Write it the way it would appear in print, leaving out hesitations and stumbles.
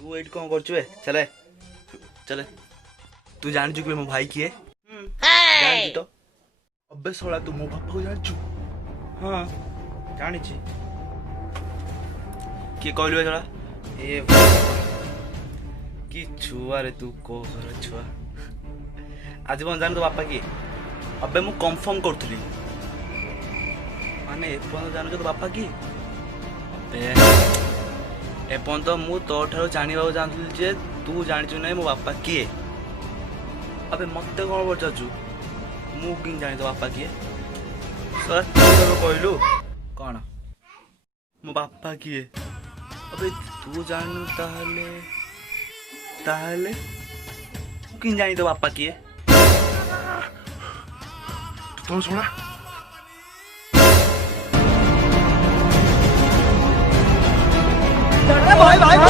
तू एट कौन कर चुए चले चले तू जान चुकी मो भाई किए जान तो अबे सोला तू मो बापा को जान चु हां जानी छी की कहलु सोला ए की छुआ रे तू को घर छुआ आज बन जान तो बापा की अबे मु कंफर्म करथली माने एपन जान तो बापा की एपन तो मु तो ठारो जानि बाबू जानथली जे तू जानिछु नै मो बापा किए अबे मते कोन बचाचु मु किन जानि तो बापा किए सर तू कहलु कोन मो बापा किए अबे तू जानू ताहले ताहले किन जानि तो बापा किए तो सोना भाई भाई